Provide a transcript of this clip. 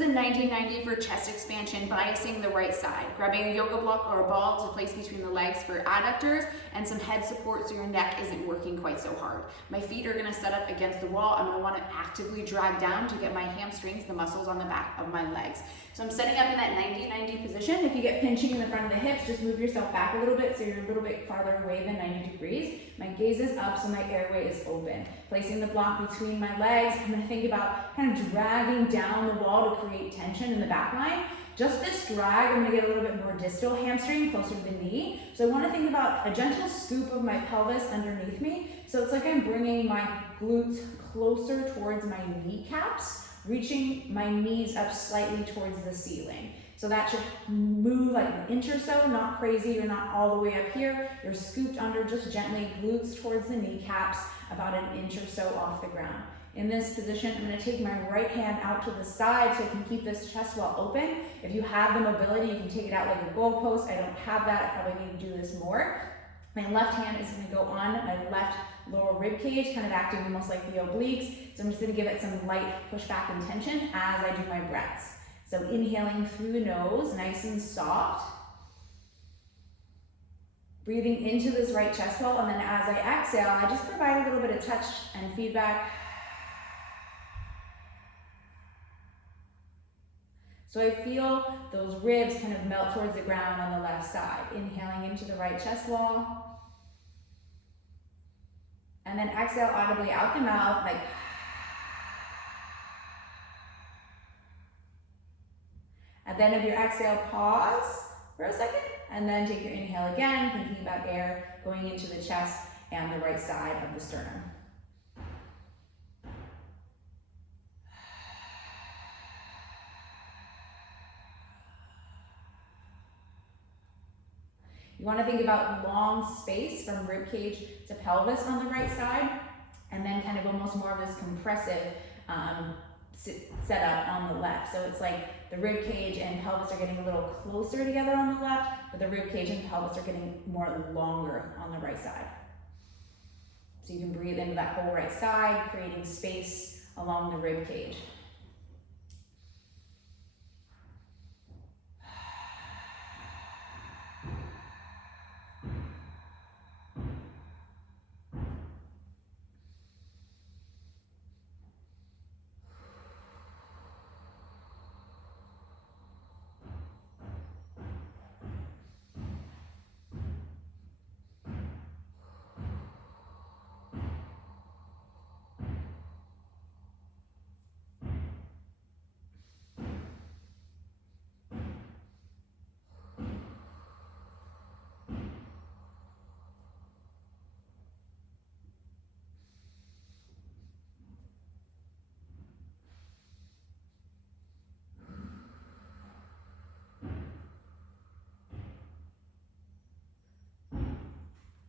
is a 90-90 for chest expansion, biasing the right side. Grabbing a yoga block or a ball to place between the legs for adductors and some head support so your neck isn't working quite so hard. My feet are gonna set up against the wall. I'm gonna wanna actively drag down to get my hamstrings, the muscles on the back of my legs. So I'm setting up in that 90-90 position. If you get pinching in the front of the hips, just move yourself back a little bit so you're a little bit farther away than 90 degrees. My gaze is up so my airway is open. Placing the block between my legs, I'm gonna think about kind of dragging down the wall to create tension in the back line. Just this drag, I'm gonna get a little bit more distal hamstring closer to the knee. So I wanna think about a gentle scoop of my pelvis underneath me. So it's like I'm bringing my glutes closer towards my kneecaps, reaching my knees up slightly towards the ceiling. So that should move like an inch or so, not crazy, you're not all the way up here. You're scooped under just gently, glutes towards the kneecaps, about an inch or so off the ground. In this position, I'm gonna take my right hand out to the side so I can keep this chest wall open. If you have the mobility, you can take it out like a goalpost. I don't have that, I probably need to do this more. My left hand is gonna go on my left lower rib cage, kind of acting almost like the obliques. So I'm just gonna give it some light pushback and tension as I do my breaths. So inhaling through the nose, nice and soft. Breathing into this right chest wall, and then as I exhale, I just provide a little bit of touch and feedback. So I feel those ribs kind of melt towards the ground on the left side. Inhaling into the right chest wall. And then exhale audibly out the mouth, like. At the end of your exhale, pause for a second, and then take your inhale again, thinking about air going into the chest and the right side of the sternum. You want to think about long space from rib cage to pelvis on the right side, and then kind of almost more of this compressive setup on the left. So it's like the rib cage and pelvis are getting a little closer together on the left, but the rib cage and pelvis are getting more longer on the right side. So you can breathe into that whole right side, creating space along the rib cage.